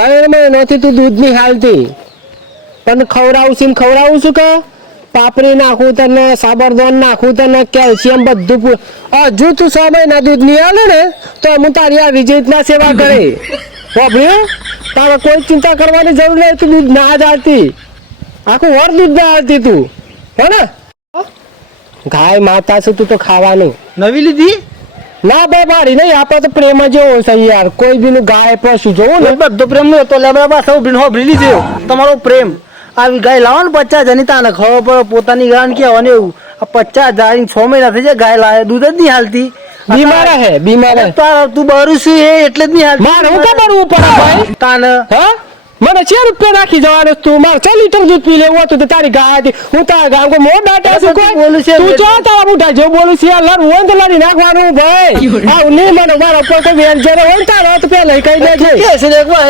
ત્રણ મહિનાથી તું દૂધ નહીં હાલતી, પણ ખવડાવું છું કે પાપડી નાખું તને, સાબરદાન નાખું તને, કેલ્શિયમ બધું. હજુ તું 6 મહિના દૂધ નહીં હાલે ને તો હું તારી આ રીતના સેવા કરે. વાપર્યું? તારે કોઈ ચિંતા કરવાની જરૂર નહીં. તું દૂધ ના જ હાલતી, આખું વર દૂધ ના હાલતી તું, હે ને? ગાય માતા છું તું તો ખાવાનું. નવી લીધી? ના ભાઈ મારી નહીં, આપણે તો પ્રેમ જેવો છે યાર. કોઈ બી નું ગાય પશુ જોવું ને બધો પ્રેમ નો તો લેબડા પાસે હોભરી લીધો તમારો પ્રેમ. આવી ગાય લાવો ને 50,000 ની તાને ખબર પડે પોતાની ગાય કેવાની એવું. આ 50,000 ની 6 મહિના થઈ જાય ગાય લાવે દૂધ જ નહીં હાલતી. બીમાર હે તું બરું છું એટલે જ નહીં હાલતી. મારે હું ખબર પડે ભાઈ તાને હા મને 4 રૂપિયા નાખી જવાનું તું. મારે 4 લીટર દૂધ પી લેવું હતું તો તારી ગાય હતી. હું તારા ગામ કોઈ મોઢ દાટા છું કોઈ બોલું છે તું ચા તારા મોઢા જો બોલું છે યાર. લડ હોય તો લડી નાખવાનું ભાઈ. આવ નહીં મને મારા ઉપર કોઈ વેર જરા હોય તારો તો પેલા કહી દેજે. કે છે એકવાર